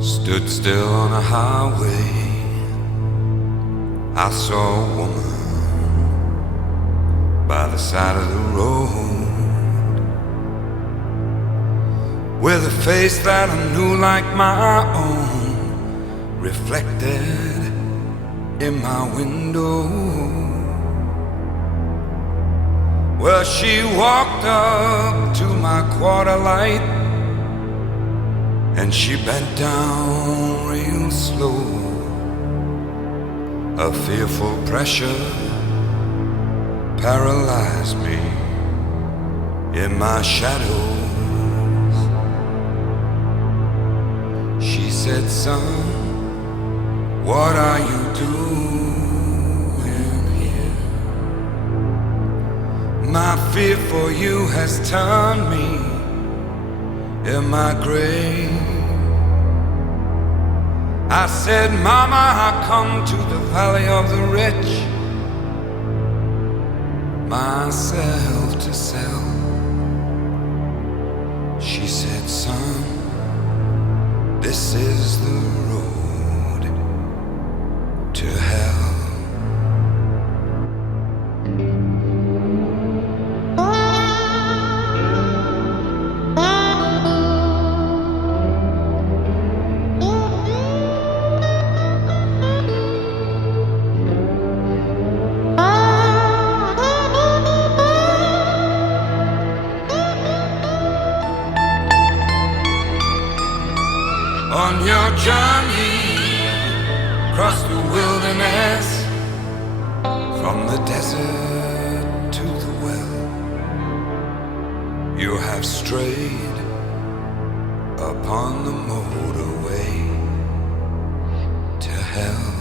Stood still on a highway, I saw a woman by the side of the road, with a face that I knew like my own, reflected in my window. Well, she walked up to my quarter light, and she bent down real slow. A fearful pressure paralyzed me in my shadows. She said, "Son, what are you doing here? My fear for you has turned me in my grave." I said, "Mama, I come to the valley of the rich, myself to sell." She said, "Son, this is the road to hell." On your journey across the wilderness, from the desert to the well, you have strayed upon the motorway to hell.